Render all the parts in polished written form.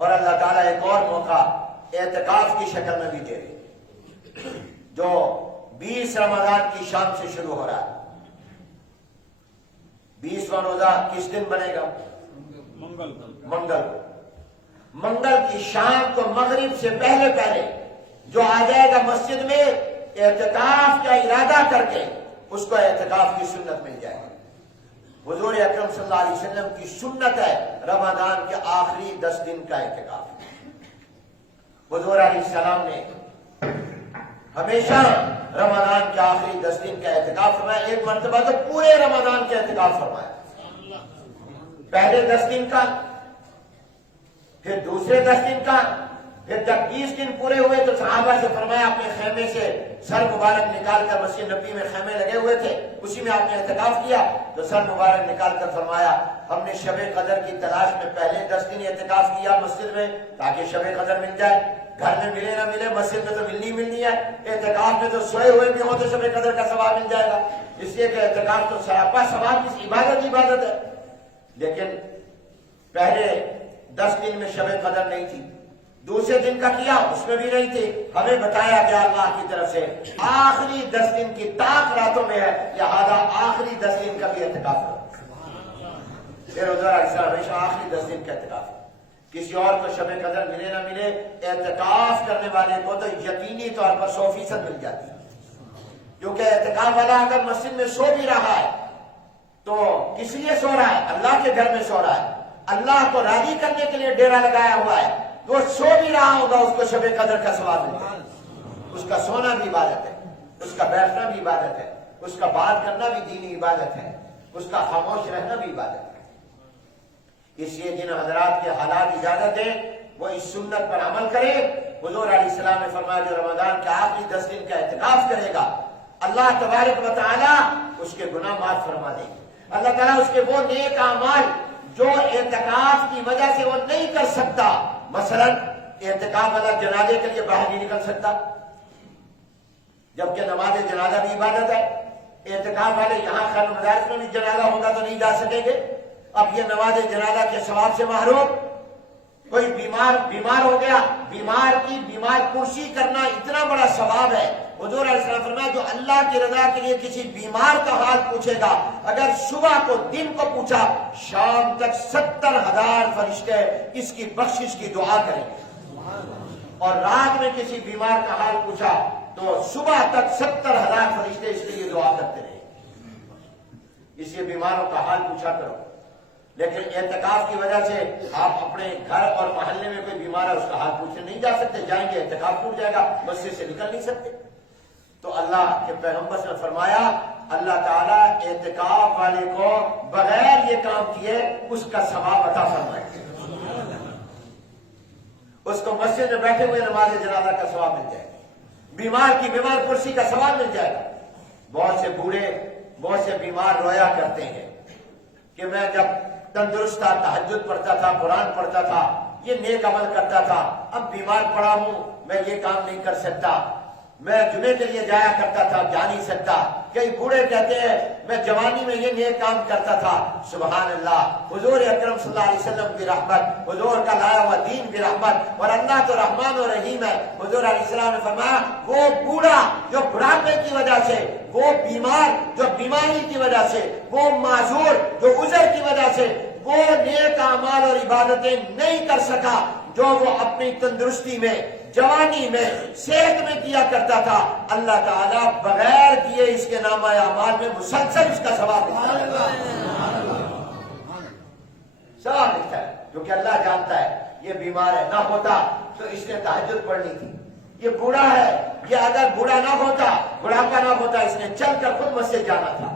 اور اللہ تعالیٰ ایک اور موقع اعتکاف کی شکل میں بھی دے رہے جو 20 رمضان کی شام سے شروع ہو رہا ہے۔ 20واں روزہ کس دن بنے گا؟ منگل کی شام کو مغرب سے پہلے جو آ جائے گا مسجد میں اعتکاف کا ارادہ کر کے، اس کو اعتکاف کی سنت مل جائے گی۔ حضور اکرم صلی اللہ علیہ وسلم کی سنت ہے رمضان کے آخری 10 دن کا اعتکاف۔ حضور علیہ السلام نے ہمیشہ رمضان کے آخری 10 دن کا اعتکاف فرمایا، ایک مرتبہ تو پورے رمضان کا اعتکاف فرمایا، پہلے 10 دن کا، پھر دوسرے 10 دن کا، پھر جب 20 دن پورے ہوئے تو صحابہ سے فرمایا اپنے خیمے سے سر مبارک نکال کر، مسجد نبی میں خیمے لگے ہوئے تھے، اسی میں آپ نے اعتکاف کیا، تو سر مبارک نکال کر فرمایا ہم نے شب قدر کی تلاش میں پہلے 10 دن اعتکاف کیا مسجد میں تاکہ شب قدر مل جائے، گھر میں ملے نہ ملے مسجد میں تو ملنی ہے، اعتکاف میں تو سوئے ہوئے بھی ہو تو شب قدر کا ثواب مل جائے گا، اس لیے کہ اعتکاف تو سراپا ثواب کی عبادت ہے۔ لیکن پہلے 10 دن میں شب قدر نہیں تھی، دوسرے دن کا کیا اس میں بھی نہیں تھی، ہمیں بتایا گیا اللہ کی طرف سے آخری 10 دن کی طاق راتوں میں ہے، لہذا آخری 10 دن کا بھی اعتکاف ہے۔ پھر حضور علیہ السلام ہمیشہ آخری 10 دن کا اعتکاف ہے۔ کسی اور کو شب قدر ملے نہ ملے، اعتکاف کرنے والے کو تو یقینی طور پر 100% مل جاتی ہے، کیونکہ اعتکاف والا اگر مسجد میں سو بھی رہا ہے تو کس لیے سو رہا ہے؟ اللہ کے گھر میں سو رہا ہے، اللہ کو راضی کرنے کے لیے ڈیرا لگایا ہوا ہے، وہ سو بھی رہا ہوگا اس کو شب قدر کا ثواب ملتا ہے۔ اس کا سونا بھی عبادت ہے، اس کا بیٹھنا بھی عبادت ہے، اس کا بات کرنا بھی دینی عبادت ہے، اس کا خاموش رہنا بھی عبادت ہے۔ اس لیے جن حضرات کے حالات اجازت ہے وہ اس سنت پر عمل کرے۔ حضور علیہ السلام نے فرمایا جو رمضان کے آخری 10 دن کا اعتکاف کرے گا اللہ تبارک و تعالی اس کے گناہ معاف فرما دے گا۔ اللہ تعالیٰ اس کے وہ نیک اعمال جو اعتکاف کی وجہ سے وہ نہیں کر سکتا، مثلا اعتکاف والا جنازے کے لیے باہر نہیں نکل سکتا، جبکہ نماز جنازہ بھی عبادت ہے، اعتکاف والے یہاں خیر مدارس میں بھی جنازہ ہوگا تو نہیں جا سکیں گے، اب یہ نماز جنازہ کے ثواب سے محروم۔ کوئی بیمار ہو گیا، بیمار پرسی کرنا اتنا بڑا ثواب ہے۔ حضور علیہ السلام فرمایا جو اللہ کی رضا کے لیے کسی بیمار کا حال پوچھے گا، اگر صبح کو دن کو پوچھا شام تک 70,000 فرشتے اس کی بخشش کی دعا کریں گے، اور رات میں کسی بیمار کا حال پوچھا تو صبح تک 70,000 فرشتے اس کے لیے دعا کرتے رہے۔ اس لیے بیماروں کا حال پوچھا کرو۔ لیکن اعتکاف کی وجہ سے آپ اپنے گھر اور محلے میں کوئی بیمار ہے اس کا حال پوچھنے نہیں جا سکتے، جائیں گے اعتکاف ٹوٹ جائے گا، مسجد سے نکل نہیں سکتے۔ تو اللہ کے پیغمبر نے فرمایا اللہ تعالیٰ اعتکاف والے کو بغیر یہ کام کیے اس کا ثواب عطا فرمائے، اس کو مسجد میں بیٹھے ہوئے نماز جنازہ کا ثواب مل جائے گا، بیمار کی بیمار پرسی کا ثواب مل جائے گا۔ بہت سے بوڑھے بہت سے بیمار رویا کرتے ہیں کہ میں جب تندرست تھا، تہجد پڑھتا تھا، قرآن پڑھتا تھا، یہ نیک عمل کرتا تھا، اب بیمار پڑا ہوں میں یہ کام نہیں کر سکتا، میں جمعے کے لیے جایا کرتا تھا جا نہیں سکتا۔ کئی بوڑھے کہتے ہیں میں جوانی میں یہ نیک کام کرتا تھا۔ سبحان اللہ، حضور اکرم صلی اللہ علیہ وسلم کی رحمت، حضور کا لایا ہوا دین کی رحمت، اور اللہ تو رحمان و رحیم ہے۔ حضور علیہ السلام نے فرمایا وہ بوڑھا جو بڑھاپے کی وجہ سے، وہ بیمار جو بیماری کی وجہ سے، وہ معذور جو عذر کی وجہ سے وہ نیک اعمال اور عبادتیں نہیں کر سکا جو وہ اپنی تندرستی میں، جوانی میں، صحت میں کیا کرتا تھا، اللہ تعالیٰ بغیر کیے اس کے نامہ اعمال میں مسلسل اس کا ثواب لکھتا ہے، کیونکہ اللہ جانتا ہے یہ بیمار ہے، نہ ہوتا تو اس نے تہجد پڑھنی تھی، یہ بوڑھا ہے، یہ اگر بوڑھا نہ ہوتا، بڑھاپا نہ ہوتا، اس نے چل کر خود مسجد جانا تھا،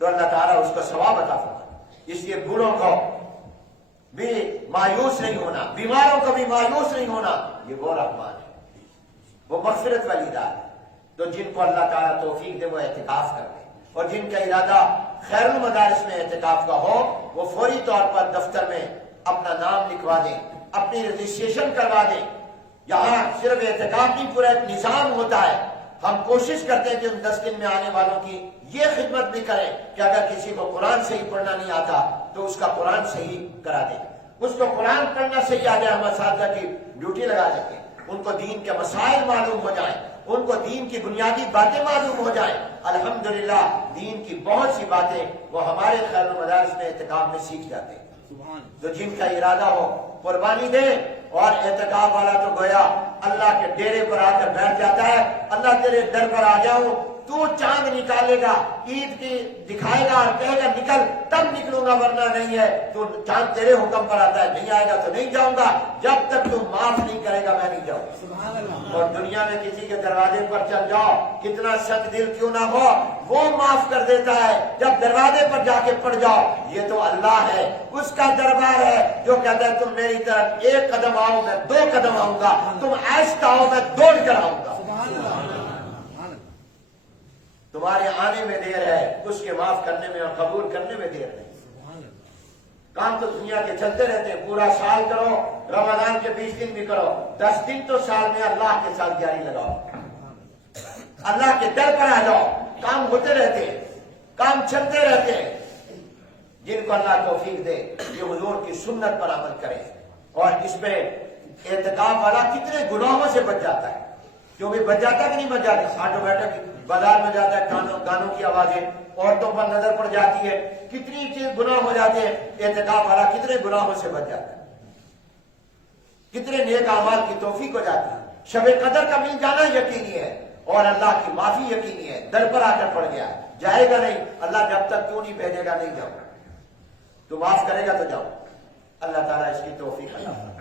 تو اللہ تعالیٰ اس کو ثواب عطا فرمائے۔ اس لیے بوڑھوں کو بھی مایوس نہیں ہونا، بیماروں کو بھی مایوس نہیں ہونا، یہ وہ رحمان ہے، وہ مغفرت والی ذات ہے۔ تو جن کو اللہ تعالیٰ توفیق دے وہ اعتکاف کر دیں، اور جن کا ارادہ خیر المدارس میں اعتکاف کا ہو وہ فوری طور پر دفتر میں اپنا نام لکھوا دیں، اپنی رجسٹریشن کروا دیں۔ یہاں صرف اعتکاف نہیں، پورا ایک نظام ہوتا ہے۔ ہم کوشش کرتے ہیں کہ ان 10 دن میں آنے والوں کی یہ خدمت بھی کریں کہ اگر کسی کو قرآن صحیح پڑھنا نہیں آتا تو اس کا قرآن صحیح کرا دیں، اس کو قرآن پڑھنا صحیح آ جائے، ہم اساتذہ کی ڈیوٹی لگا دیتے ہیں، ان کو دین کے مسائل معلوم ہو جائیں، ان کو دین کی بنیادی باتیں معلوم ہو جائیں۔ الحمدللہ دین کی بہت سی باتیں وہ ہمارے خیر المدارس میں اعتکاف میں سیکھ جاتے ہیں۔ تو جن کا ارادہ ہو قربانی دے، اور اعتکاف والا تو گویا اللہ کے ڈیرے پر آ کر بیٹھ جاتا ہے، اللہ تیرے در پر آ جاؤں، تو چاند نکالے گا، عید کی دکھائے گا اور کہے گا نکل، تب نکلوں گا ورنہ نہیں ہے، تو چاند تیرے حکم پر آتا ہے، نہیں آئے گا تو نہیں جاؤں گا، جب تک تو معاف نہیں کرے گا میں نہیں جاؤں گا۔ اور دنیا میں کسی کے دروازے پر چل جاؤ، کتنا سخت دل کیوں نہ ہو، وہ معاف کر دیتا ہے، جب دروازے پر جا کے پڑ جاؤ، یہ تو اللہ ہے، اس کا دربار ہے جو کہتا ہے تم میری طرف ایک قدم آؤ میں 2 قدم آؤں گا، تم آہستہ آؤ میں دوڑ کر آؤں گا۔ تمہارے آنے میں دیر ہے، اس کے معاف کرنے میں اور قبول کرنے میں دیر نہیں۔ کام تو دنیا کے چلتے رہتے ہیں، پورا سال کرو، رمضان کے 20 دن بھی کرو، 10 دن تو سال میں اللہ کے ساتھ جاری لگاؤ، اللہ کے در پر آ جاؤ، کام ہوتے رہتے ہیں، کام چلتے رہتے ہیں۔ جن کو اللہ توفیق دے یہ حضور کی سنت پر عمل کرے، اور اس میں اعتکاف والا کتنے گناہوں سے بچ جاتا ہے، کیونکہ بچ جاتا کہ نہیں بچ جاتا؟ آٹومیٹک بازار میں جاتا ہے، گانوں کی آوازیں عورتوں پر نظر پڑ جاتی ہے، کتنی چیز گناہ ہو جاتے ہیں، اعتکاف والا کتنے گناہوں سے بچ جاتا ہے، کتنے نیک اعمال کی توفیق ہو جاتی ہے، شب قدر کا مل جانا یقینی ہے، اور اللہ کی معافی یقینی ہے، در پر آ کر پڑ گیا ہے، جائے گا نہیں، اللہ جب تک تو نہیں بھیجے گا نہیں جاؤ، تو معاف کرے گا تو جاؤ۔ اللہ تعالیٰ اس کی توفیق عطا فرمائے۔